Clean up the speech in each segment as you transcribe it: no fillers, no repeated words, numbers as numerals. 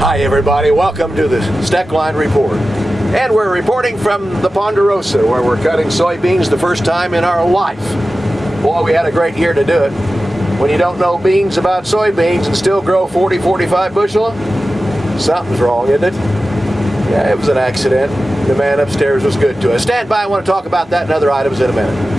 Hi everybody, welcome to the Steckline Report. And we're reporting from the Ponderosa, where we're cutting soybeans the first time in our life. Boy, we had a great year to do it. When you don't know beans about soybeans and still grow 40, 45 bushel, something's wrong, isn't it? Yeah, it was an accident. The man upstairs was good to us. Stand by, I want to talk about that and other items in a minute.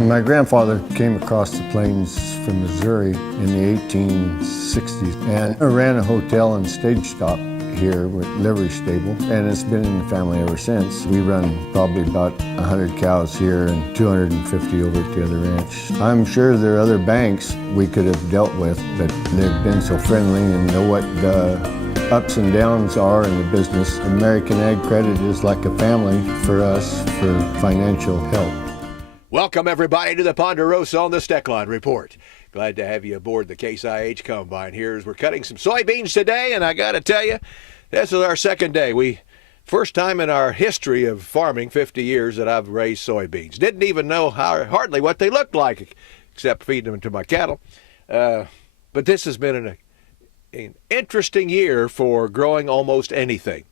My grandfather came across the plains from Missouri in the 1860s and ran a hotel and stage stop here with livery stable, and it's been in the family ever since. We run probably about 100 cows here and 250 over at the other ranch. I'm sure there are other banks we could have dealt with, but they've been so friendly and know what the ups and downs are in the business. American Ag Credit is like a family for us for financial help. Welcome, everybody, to the Ponderosa on the Steckline Report. Glad to have you aboard the Case IH Combine here as we're cutting some soybeans today, and I got to tell you, this is our second day. First time in our history of farming, 50 years, that I've raised soybeans. Didn't even know hardly what they looked like, except feeding them to my cattle. But this has been an interesting year for growing almost anything.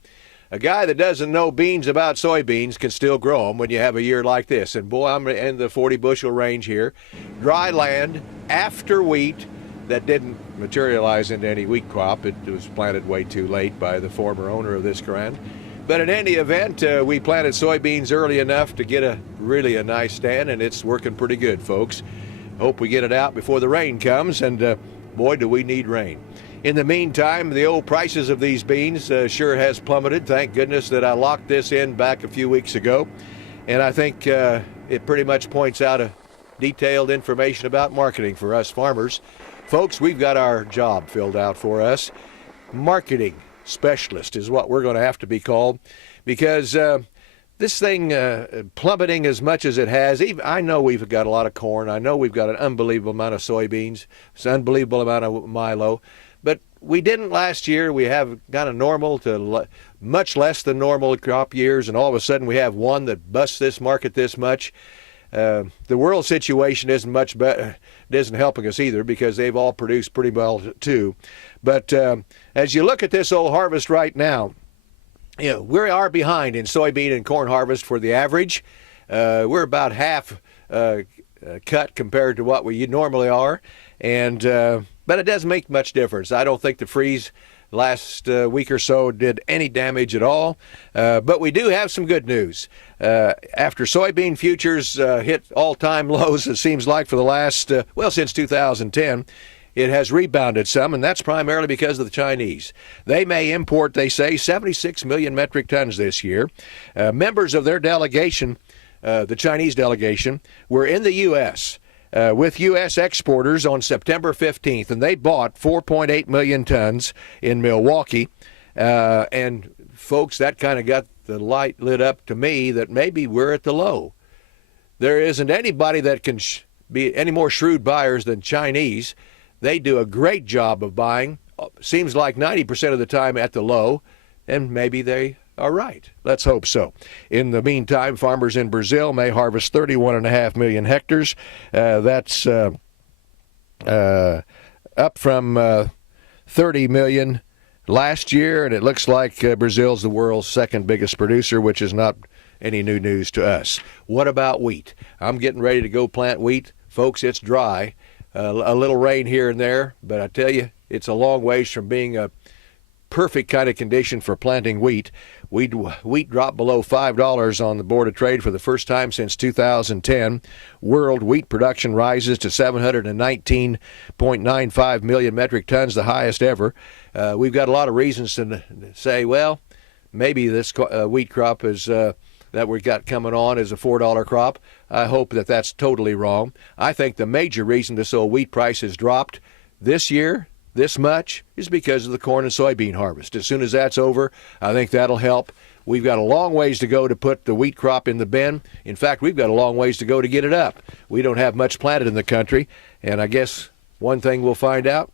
A guy that doesn't know beans about soybeans can still grow them when you have a year like this. And boy, I'm in the 40 bushel range here. Dry land after wheat that didn't materialize into any wheat crop. It was planted way too late by the former owner of this ground. But in any event, we planted soybeans early enough to get a nice stand, and it's working pretty good, folks. Hope we get it out before the rain comes, and boy, do we need rain. In the meantime, the old prices of these beans sure has plummeted. Thank goodness that I locked this in back a few weeks ago. And I think it pretty much points out a detailed information about marketing for us farmers. Folks, we've got our job filled out for us. Marketing specialist is what we're going to have to be called, because this thing plummeting as much as it has, I know we've got a lot of corn. I know we've got an unbelievable amount of soybeans. It's an unbelievable amount of milo. But we didn't last year. We have kind of normal to much less than normal crop years, and all of a sudden we have one that busts this market this much. The world situation isn't much better, isn't helping us either, because they've all produced pretty well too. But as you look at this old harvest right now, you know, we are behind in soybean and corn harvest for the average. We're about half cut compared to what we normally are, and but it doesn't make much difference. I don't think the freeze last week or so did any damage at all. But we do have some good news. After soybean futures hit all-time lows, it seems like, for the last, since 2010, it has rebounded some, and that's primarily because of the Chinese. They may import, they say, 76 million metric tons this year. Members of their delegation, the Chinese delegation, were in the U.S., with U.S. exporters on September 15th, and they bought 4.8 million tons in Milwaukee. And folks, that kind of got the light lit up to me that maybe we're at the low. There isn't anybody that can be any more shrewd buyers than Chinese. They do a great job of buying, seems like 90% of the time at the low, and maybe they are right. Let's hope so. In the meantime, farmers in Brazil may harvest 31.5 million hectares. That's up from 30 million last year, and it looks like Brazil's the world's second biggest producer, which is not any new news to us. What about wheat? I'm getting ready to go plant wheat. Folks, it's dry. A little rain here and there, but I tell you, it's a long ways from being a perfect kind of condition for planting wheat. Wheat dropped below $5 on the Board of Trade for the first time since 2010. World wheat production rises to 719.95 million metric tons, the highest ever. We've got a lot of reasons to say, well, maybe this wheat crop is that we've got coming on is a $4 crop. I hope that that's totally wrong. I think the major reason this old wheat price has dropped this year this much is because of the corn and soybean harvest. As soon as that's over, I think that'll help. We've got a long ways to go to put the wheat crop in the bin. In fact, we've got a long ways to go to get it up. We don't have much planted in the country, and I guess one thing we'll find out,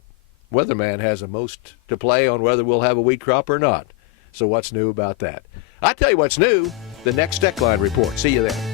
weatherman has the most to play on whether we'll have a wheat crop or not. So what's new about that? I tell you what's new, the next Steckline Report. See you then.